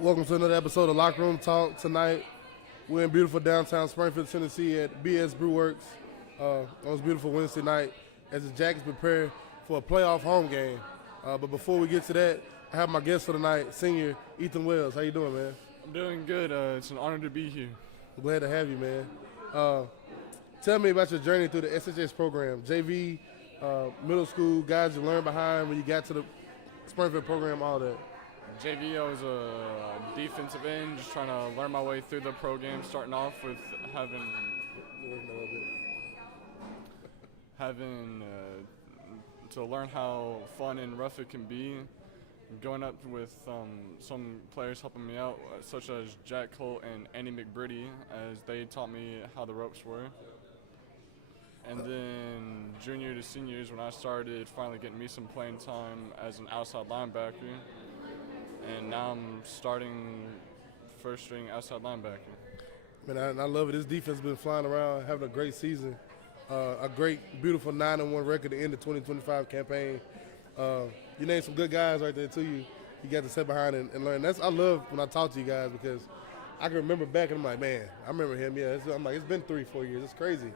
Welcome to another episode of Lockeroom Talk. Tonight, we're in beautiful downtown Springfield, Tennessee at BS Brewworks on this beautiful Wednesday night as the Jackets prepare for a playoff home game. But before we get to that, I have my guest for tonight, senior Ethan Wells. How you doing, man? I'm doing good. It's an honor to be here. I'm glad to have you, man. Tell me about your journey through the SHS program, JV, middle school, guys you learned behind when you got to the Springfield program, all that. JV, I was a defensive end, just trying to learn my way through the program, starting off with having to learn how fun and rough it can be. Going up with some players helping me out, such as Jack Colt and Andy McBritty, as they taught me how the ropes were. And then junior to seniors, when I started finally getting me some playing time as an outside linebacker. And now I'm starting first string outside linebacker. Man, I love it. This defense has been flying around, having a great season. A great, beautiful 9-1 record to end the 2025 campaign. You named some good guys right there, too. You got to sit behind and learn. I love when I talk to you guys because I can remember back and I'm like, man, I remember him. Yeah, I'm like, it's been 3-4 years. It's crazy.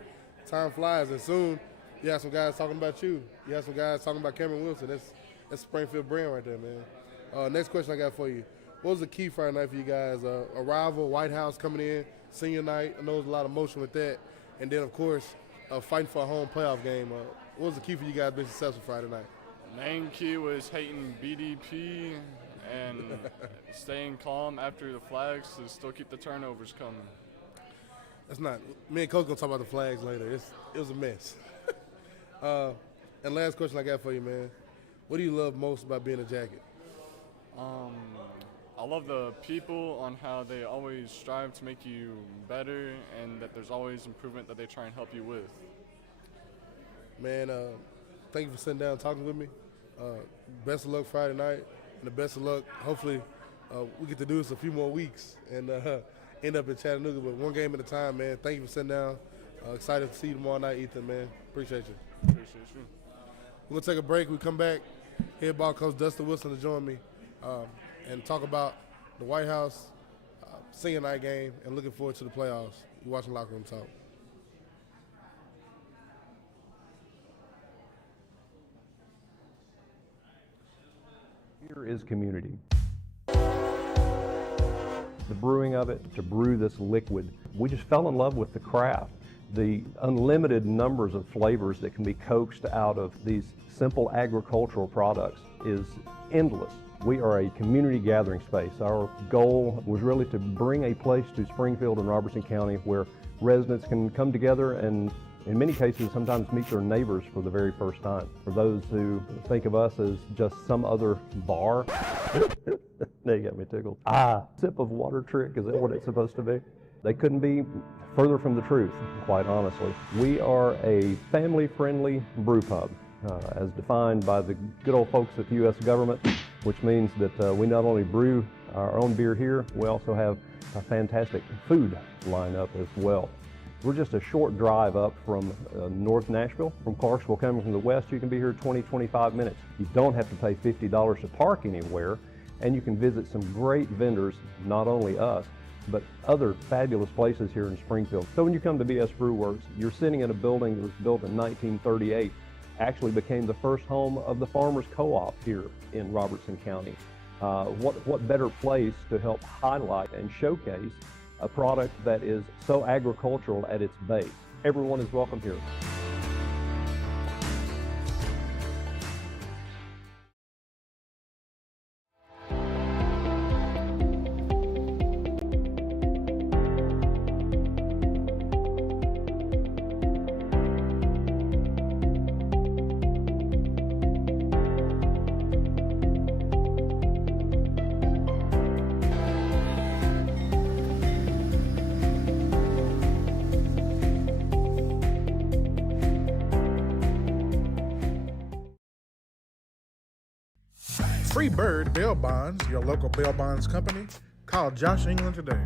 Time flies, and soon you have some guys talking about you. You have some guys talking about Cameron Wilson. That's Springfield brand right there, man. Next question I got for you. What was the key Friday night for you guys? Arrival, White House coming in, senior night. I know there's a lot of emotion with that. And then, of course, fighting for a home playoff game. What was the key for you guys being successful Friday night? Main key was hating BDP and staying calm after the flags to still keep the turnovers coming. That's not – me and Coach going to talk about the flags later. It was a mess. And last question I got for you, man. What do you love most about being a Jacket? I love the people on how they always strive to make you better and that there's always improvement that they try and help you with. Man, thank you for sitting down and talking with me. Best of luck Friday night, and the best of luck. Hopefully, we get to do this a few more weeks and end up in Chattanooga, but one game at a time, man. Thank you for sitting down. Excited to see you tomorrow night, Ethan, man. Appreciate you. Appreciate you. We're going to take a break. We come back. Head ball coach Dustin Wilson to join me and talk about the White House senior night game and looking forward to the playoffs. You're watching Locker Room Talk. Here is community. The brewing of it, to brew this liquid, we just fell in love with the craft. The unlimited numbers of flavors that can be coaxed out of these simple agricultural products is endless. We are a community gathering space. Our goal was really to bring a place to Springfield and Robertson County where residents can come together and in many cases sometimes meet their neighbors for the very first time. For those who think of us as just some other bar, they got me tickled. Sip of water trick, is that what it's supposed to be? They couldn't be further from the truth, quite honestly. We are a family-friendly brew pub, as defined by the good old folks at the U.S. government, which means that we not only brew our own beer here, we also have a fantastic food lineup as well. We're just a short drive up from North Nashville. From Clarksville coming from the west, you can be here 20-25 minutes. You don't have to pay $50 to park anywhere, and you can visit some great vendors, not only us, but other fabulous places here in Springfield. So when you come to BS Brewworks, you're sitting in a building that was built in 1938, actually became the first home of the Farmers Co-op here in Robertson County. What better place to help highlight and showcase a product that is so agricultural at its base. Everyone is welcome here. Free Bird Bail Bonds, your local bail bonds company. Call Josh England today.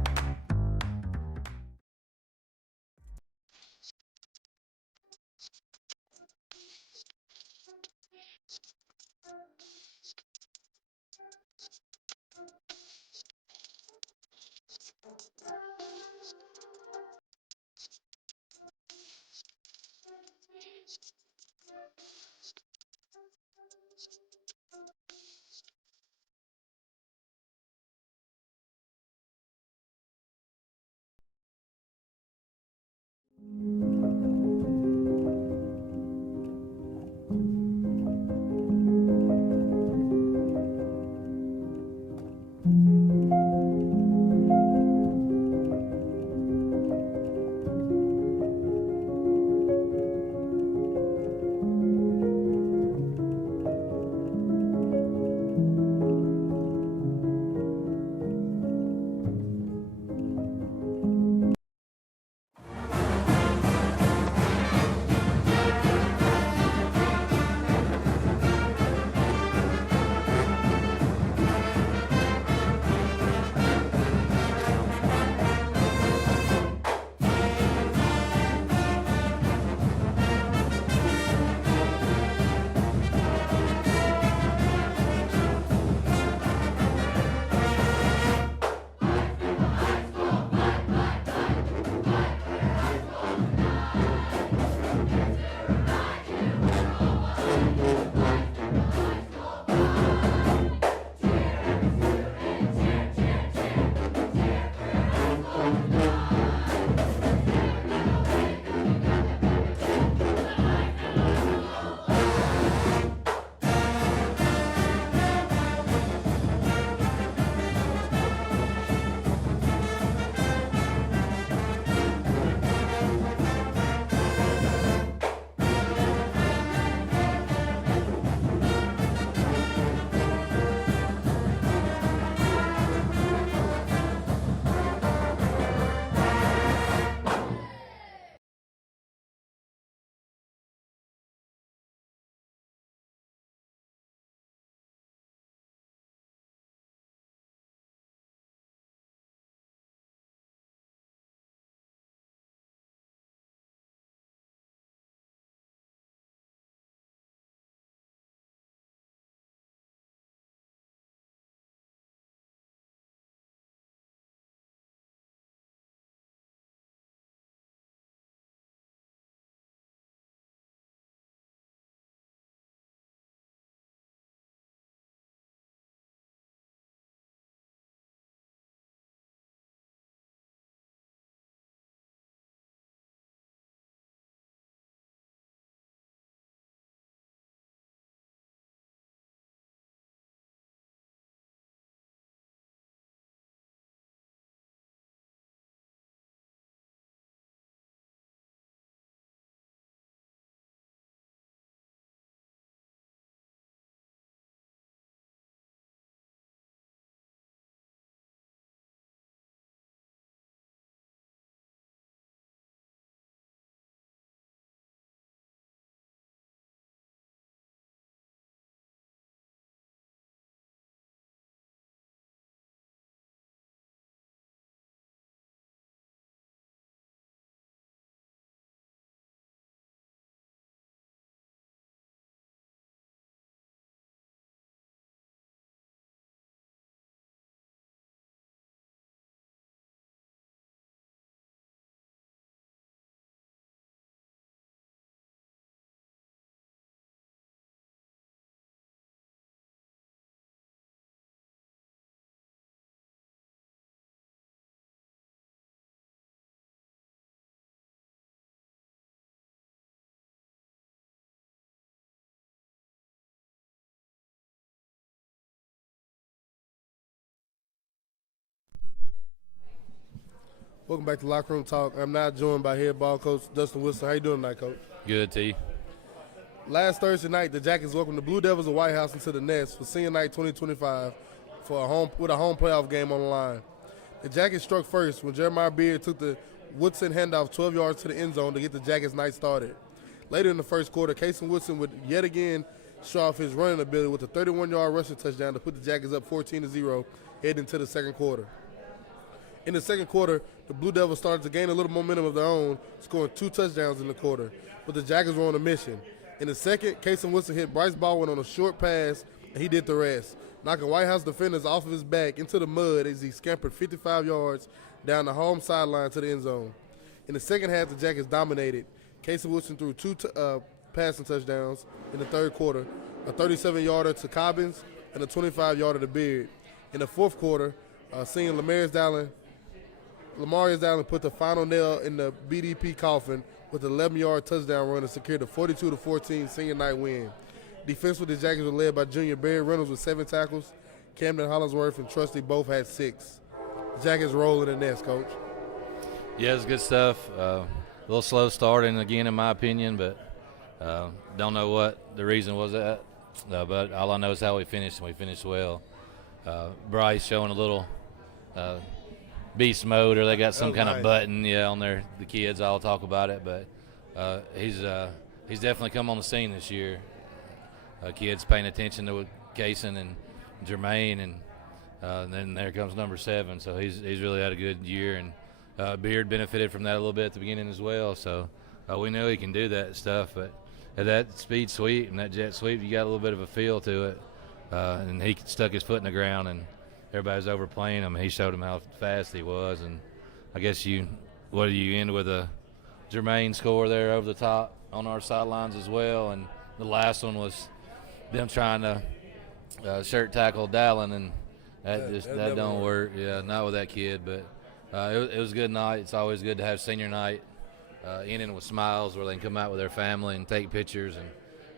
Welcome back to Lockeroom Talk. I'm now joined by head ball coach Dustin Wilson. How you doing tonight, Coach? Good, T. Last Thursday night, the Jackets welcomed the Blue Devils of White House into the Nest for Senior Night 2025 with a home playoff game on the line. The Jackets struck first when Jeremiah Beard took the Woodson handoff 12 yards to the end zone to get the Jackets' night started. Later in the first quarter, Casey Woodson would yet again show off his running ability with a 31-yard rushing touchdown to put the Jackets up 14-0 heading into the second quarter. In the second quarter, the Blue Devils started to gain a little momentum of their own, scoring 2 touchdowns in the quarter, but the Jackets were on a mission. In the second, Casey Wilson hit Bryce Baldwin on a short pass, and he did the rest, knocking White House defenders off of his back into the mud as he scampered 55 yards down the home sideline to the end zone. In the second half, the Jackets dominated. Casey Wilson threw 2 passing touchdowns in the third quarter, a 37-yarder to Cobbins and a 25-yarder to Beard. In the fourth quarter, seeing Lamarius Allen put the final nail in the BDP coffin with an 11-yard touchdown run and secured a 42-14 senior night win. Defensively, the Jackets were led by junior Barry Reynolds with 7 tackles. Camden Hollingsworth and Trusty both had 6. The Jackets roll in the Nest, Coach. Yeah, it's good stuff. A little slow starting again, in my opinion, but don't know what the reason was that. But all I know is how we finished, and we finished well. Bryce showing a little beast mode, or they got some kind of button, on there. The kids all talk about it, but he's definitely come on the scene this year. Kids paying attention to Kaysen and Jermaine, and then there comes number 7. So he's really had a good year, and Beard benefited from that a little bit at the beginning as well. So we know he can do that stuff, but at that speed sweep and that jet sweep, you got a little bit of a feel to it. And he stuck his foot in the ground, and everybody's overplaying him. He showed him how fast he was, and I guess you end with a Jermaine score there over the top on our sidelines as well, and the last one was them trying to shirt tackle Dallin, and that don't work. Yeah, not with that kid, but it was a good night. It's always good to have senior night ending with smiles where they can come out with their family and take pictures,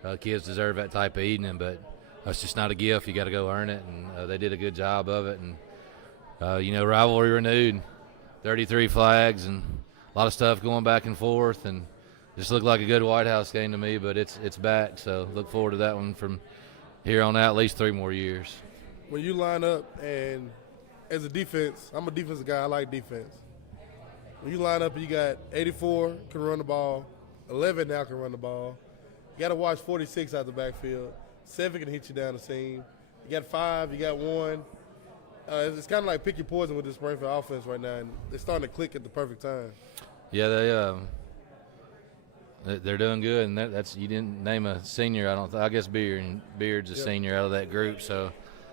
and kids deserve that type of evening, but it's just not a gift. You got to go earn it, and they did a good job of it. And rivalry renewed, 33 flags, and a lot of stuff going back and forth, and just looked like a good White House game to me. But it's back, so look forward to that one from here on out, at least 3 more years. When you line up, and as a defense, I'm a defensive guy. I like defense. When you line up, and you got 84 can run the ball, 11 now can run the ball. You got to watch 46 out the backfield. 7 can hit you down the seam. You got 5, you got 1. It's kind of like pick your poison with this Springfield offense right now, and they're starting to click at the perfect time. Yeah, they're doing good, and that's you didn't name a senior. I guess Beard's a senior out of that group. So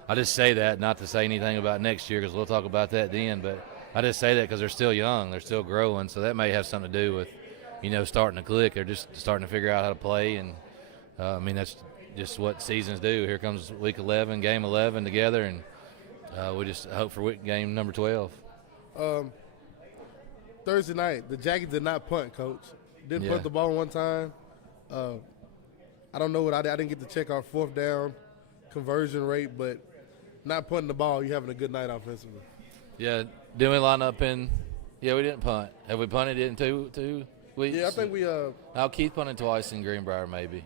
I just say that not to say anything about next year because we'll talk about that then. But I just say that because they're still young, they're still growing, so that may have something to do with starting to click. They're just starting to figure out how to play, and that's just what seasons do. Here comes week 11, game 11 together, and we just hope for game number 12. Thursday night, the Jackets did not punt, Coach. Didn't punt the ball one time. I don't know what I didn't get to check our 4th down conversion rate, but not punting the ball, you're having a good night offensively. Yeah, didn't we line up in – we didn't punt. Have we punted in two weeks? Yeah, I think we Keith punted twice in Greenbrier maybe.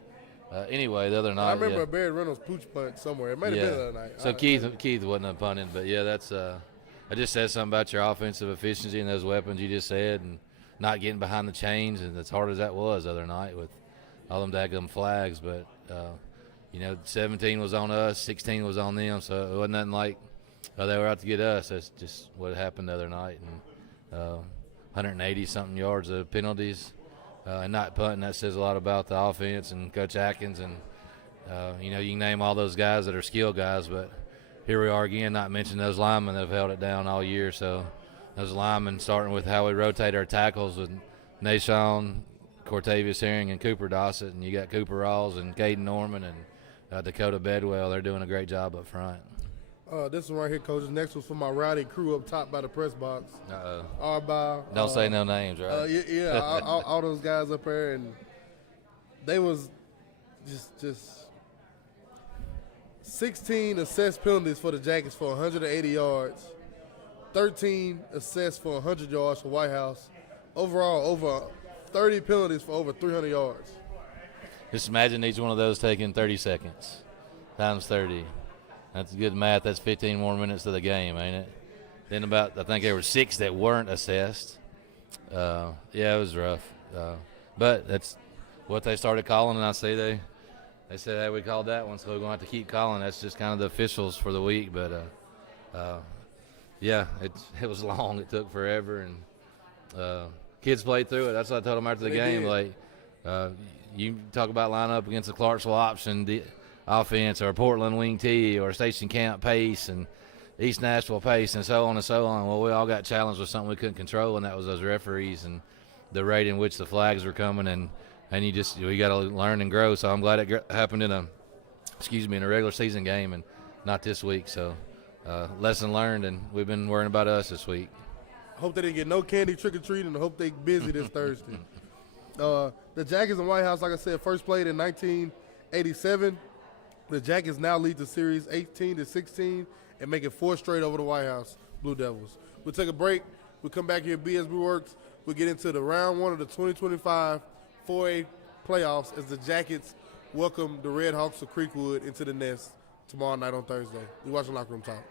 Anyway, the other night. I remember Barry Reynolds pooch punt somewhere. It might have been the other night. So Keith wasn't a punting, but that's it just says something about your offensive efficiency and those weapons you just said, and not getting behind the chains, and as hard as that was the other night with all them daggum flags. But 17 was on us, 16 was on them, so it wasn't nothing like they were out to get us. That's just what happened the other night, and 180 something yards of penalties. And not punting, that says a lot about the offense and Coach Atkins. And, you can name all those guys that are skill guys, but here we are again, not mentioning those linemen that have held it down all year. So those linemen, starting with how we rotate our tackles with Nashawn, Cortavius Herring, and Cooper Dossett. And you got Cooper Rawls and Caden Norman and Dakota Bedwell. They're doing a great job up front. This one right here, Coach. The next one's for my rowdy crew up top by the press box. Arbaugh. Don't say no names, right? All those guys up there, and they was just 16 assessed penalties for the Jackets for 180 yards. 13 assists for 100 yards for White House. Overall, over 30 penalties for over 300 yards. Just imagine each one of those taking 30 seconds times 30. That's good math. That's 15 more minutes of the game, ain't it? Then I think there were 6 that weren't assessed. Yeah, it was rough. But that's what they started calling, and I see they said, hey, we called that one, so we're going to have to keep calling. That's just kind of the officials for the week. But, yeah, it was long. It took forever, and kids played through it. That's what I told them after the game. Did. Like, you talk about line up against a Clarksville option offense, or a Portland wing T, or a Station Camp pace, and East Nashville pace, and so on and so on. Well, we all got challenged with something we couldn't control, and that was those referees and the rate in which the flags were coming, and we got to learn and grow. So I'm glad it happened in a regular season game and not this week. So lesson learned, and we've been worrying about us this week. Hope they didn't get no candy trick-or-treating, and hope they busy this Thursday. The Jackets and White House, like I said, first played in 1987. The Jackets now lead the series 18-16 and make it 4 straight over the White House Blue Devils. We'll take a break. We'll come back here at BSB Works. We'll get into the round 1 of the 2025 4A playoffs as the Jackets welcome the Red Hawks of Creekwood into the nest tomorrow night on Thursday. You're watching Lockeroom Talk.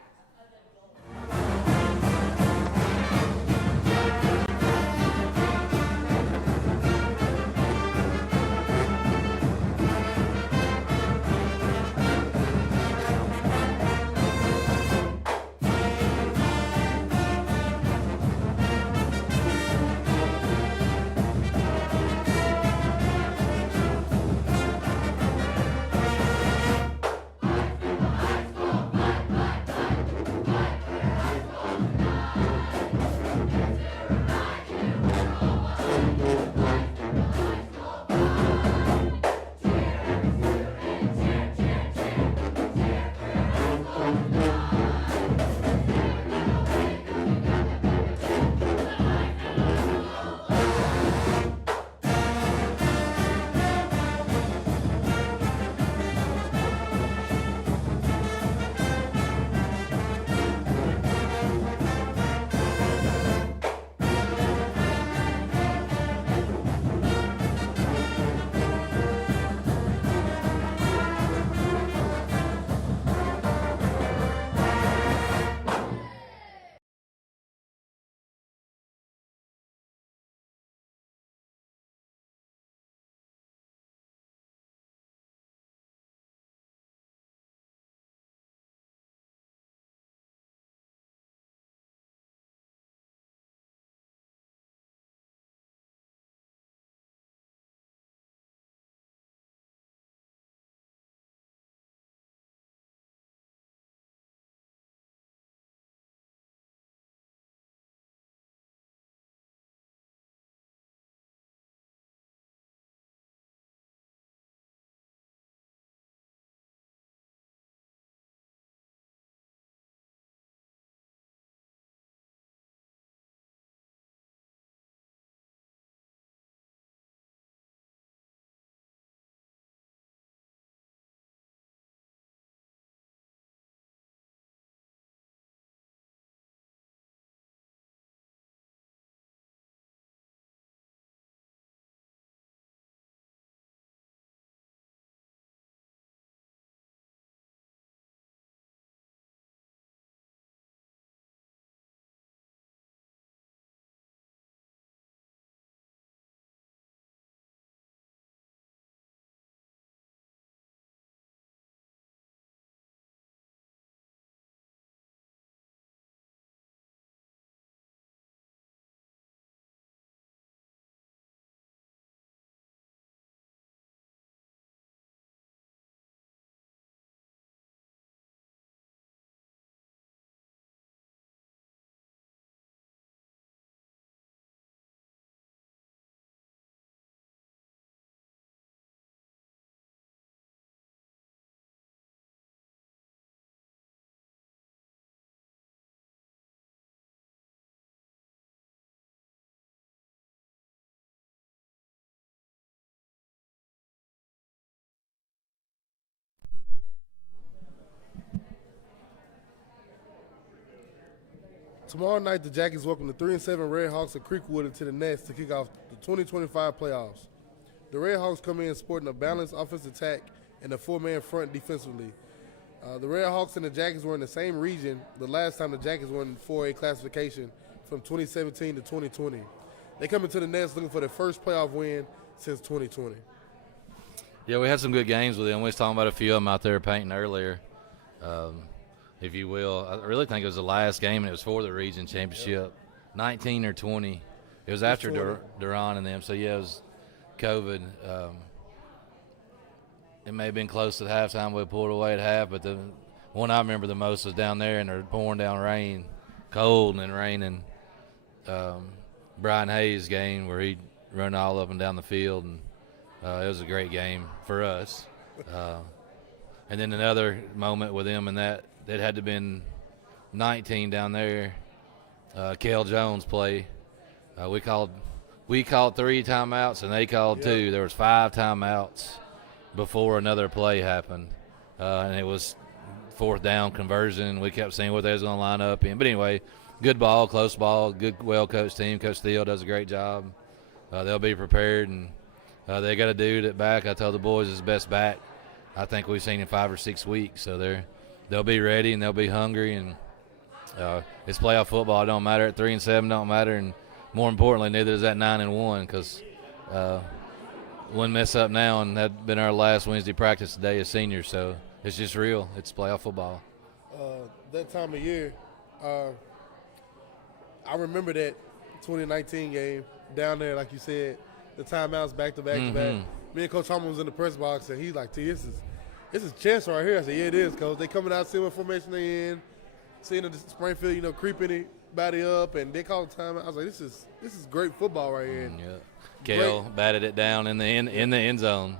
Tomorrow night, the Jackets welcome the 3-7 Red Hawks of Creekwood into the Nest to kick off the 2025 playoffs. The Red Hawks come in sporting a balanced offensive attack and a four-man front defensively. The Red Hawks and the Jackets were in the same region the last time the Jackets won 4A classification from 2017 to 2020. They come into the Nest looking for their first playoff win since 2020. Yeah, we had some good games with them. We was talking about a few of them out there painting earlier, if you will. I really think it was the last game, and it was for the region championship, 19 or 20. It was after Duran and them, so yeah, it was COVID. It may have been close to the halftime. We pulled away at half, but the one I remember the most was down there, and they're pouring down rain, cold and then raining. Brian Hayes' game where he run all up and down the field, and it was a great game for us. And then another moment with them in that it had to have been 19 down there. Kel Jones play. We called 3 timeouts and they called 2. There was 5 timeouts before another play happened, and it was 4th down conversion. We kept seeing what they was going to line up in. But anyway, good ball, close ball, good, well-coached team. Coach Steele does a great job. They'll be prepared, and they got a dude at back. I told the boys is the best back I think we've seen in 5 or 6 weeks. So they'll be ready and they'll be hungry. And it's playoff football. It don't matter. At 3-7 don't matter. And more importantly, neither does that 9-1 because one mess up now, and that'd been our last Wednesday practice today as seniors. So it's just real. It's playoff football. That time of year, I remember that 2019 game down there, like you said, the timeouts back to back to back. Me and Coach Harmon was in the press box, and he's like, "T, this is chance right here." I said, "Yeah, it is, Coach. They coming out, seeing what formation they in, seeing the Springfield, creeping it, body up, and they call the timeout." I was like, "This is great football right here." Yeah. Kel batted it down in the end zone.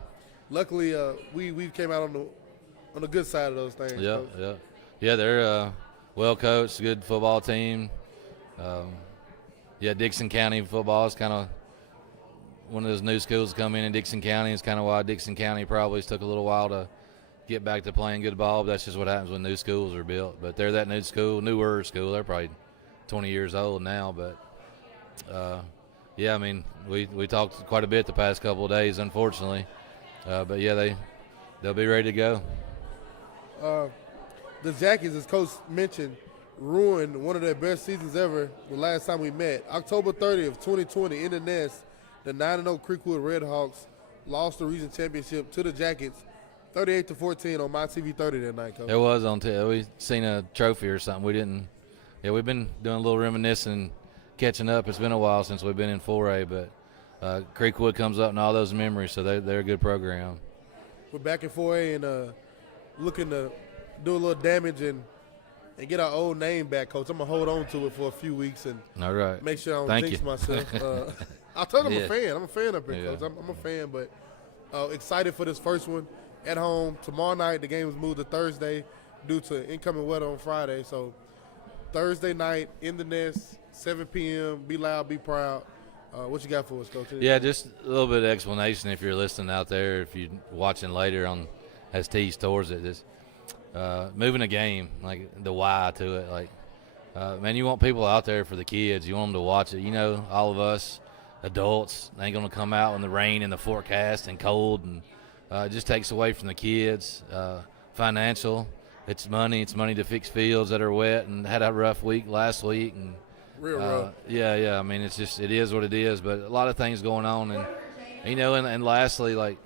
Luckily, we came out on the good side of those things. Yeah. They're well coached, good football team. Dixon County football is kind of one of those new schools come in Dixon County. It's kind of why Dixon County probably took a little while to get back to playing good ball. But that's just what happens when new schools are built. But they're that newer school. They're probably 20 years old now. But we talked quite a bit the past couple of days, unfortunately. But yeah, they'll be ready to go. The Jackets, as Coach mentioned, ruined one of their best seasons ever the last time we met. October 30th, 2020, in the Nest, the 9-0 Creekwood Red Hawks lost the region championship to the Jackets 38-14 on my TV 30 that night, Coach. It was on TV. We seen a trophy or something. We didn't. Yeah, we've been doing a little reminiscing, catching up. It's been a while since we've been in 4A, but Creekwood comes up in all those memories, so they're a good program. We're back in 4A and looking to do a little damage and get our old name back, Coach. I'm going to hold on to it for a few weeks and all right. Make sure I don't jinx myself. I'll tell them I'm a fan. I'm a fan up here, Coach. I'm a fan, but excited for this first one at home. Tomorrow night, the game was moved to Thursday due to incoming weather on Friday. So Thursday night in the Nest, 7 p.m., be loud, be proud. What you got for us, Coach? Yeah, just a little bit of explanation if you're listening out there, if you're watching later on as T's tours it. Just moving a game, like the why to it. Like, man, you want people out there for the kids. You want them to watch it. All of us adults ain't going to come out in the rain and the forecast and cold, and it just takes away from the kids. Financial, it's money to fix fields that are wet and had a rough week last week. And real rough. Yeah. I mean, it is what it is, but a lot of things going on. And, and lastly, like,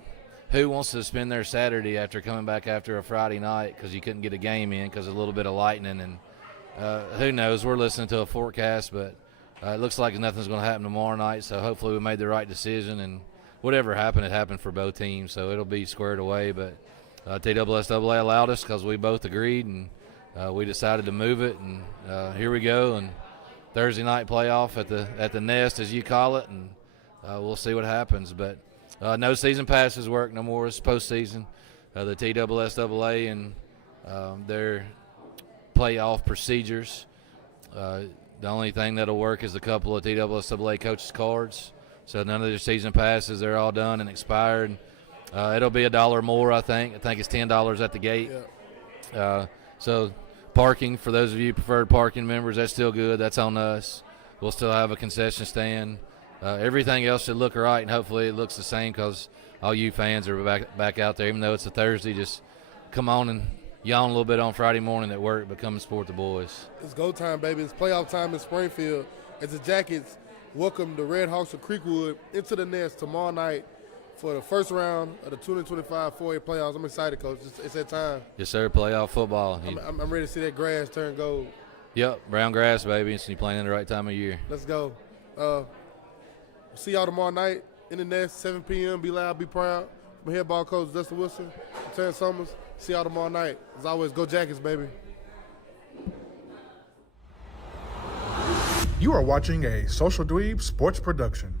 who wants to spend their Saturday after coming back after a Friday night because you couldn't get a game in because of a little bit of lightning? And who knows? We're listening to a forecast, but it looks like nothing's going to happen tomorrow night, so hopefully we made the right decision. And whatever happened, it happened for both teams, so it'll be squared away. But TSSAA allowed us because we both agreed, and we decided to move it. And here we go, and Thursday night playoff at the Nest, as you call it, and we'll see what happens. But no season passes work no more. It's postseason. The TSSAA and their playoff procedures. The only thing that'll work is a couple of TSSAA coaches' cards. So none of their season passes. They're all done and expired. It'll be $1 more, I think. I think it's $10 at the gate. Yeah. So Parking, for those of you preferred parking members, that's still good. That's on us. We'll still have a concession stand. Everything else should look right, and hopefully it looks the same because all you fans are back out there. Even though it's a Thursday, just come on and yawn a little bit on Friday morning at work, but come and support the boys. It's go time, baby. It's playoff time in Springfield as the Jackets welcome the Red Hawks of Creekwood into the nest tomorrow night for the first round of the 2025 4A playoffs. I'm excited, Coach. It's that time. Yes, sir. Playoff football. I'm ready to see that grass turn gold. Yep, brown grass, baby. So you're playing in the right time of year. Let's go. See y'all tomorrow night in the nest, 7 p.m. Be loud, be proud. I'm head ball coach Dustin Wilson, Terrence Summers. See y'all tomorrow night. As always, go Jackets, baby. You are watching a Social Dweeb sports production.